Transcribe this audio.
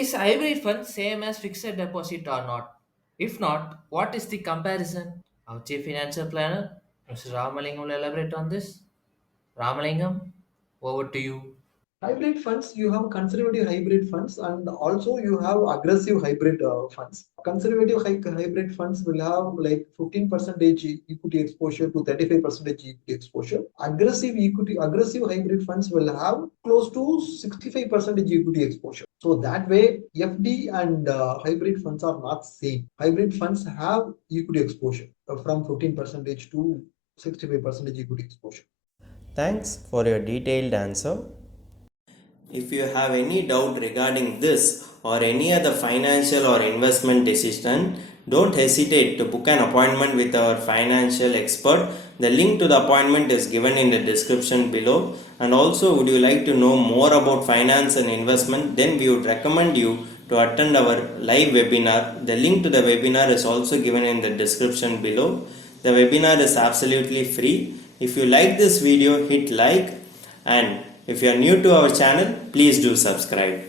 Is hybrid fund same as fixed deposit or not? If not, what is the comparison? Our chief financial planner, Mr. Ramalingam, will elaborate on this. Ramalingam, over to you. Hybrid funds, you have conservative hybrid funds and also you have aggressive hybrid funds. Conservative hybrid funds will have like 15 percentage equity exposure to 35 percentage equity exposure. Aggressive hybrid funds will have close to 65 percentage equity exposure. So that way FD and hybrid funds are not same. Hybrid funds have equity exposure from 15 percentage to 65 percentage equity exposure. Thanks for your detailed answer. If you have any doubt regarding this or any other financial or investment decision, don't hesitate to book an appointment with our financial expert. The link to the appointment is given in the description below. And also, would you like to know more about finance and investment? Then we would recommend you to attend our live webinar. The link to the webinar is also given in the description below. The webinar is absolutely free. If you like this video, hit like, and if you are new to our channel, please do subscribe.